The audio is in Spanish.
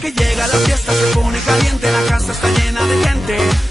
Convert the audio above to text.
que llega la fiesta se pone caliente, la casa está llena de gente.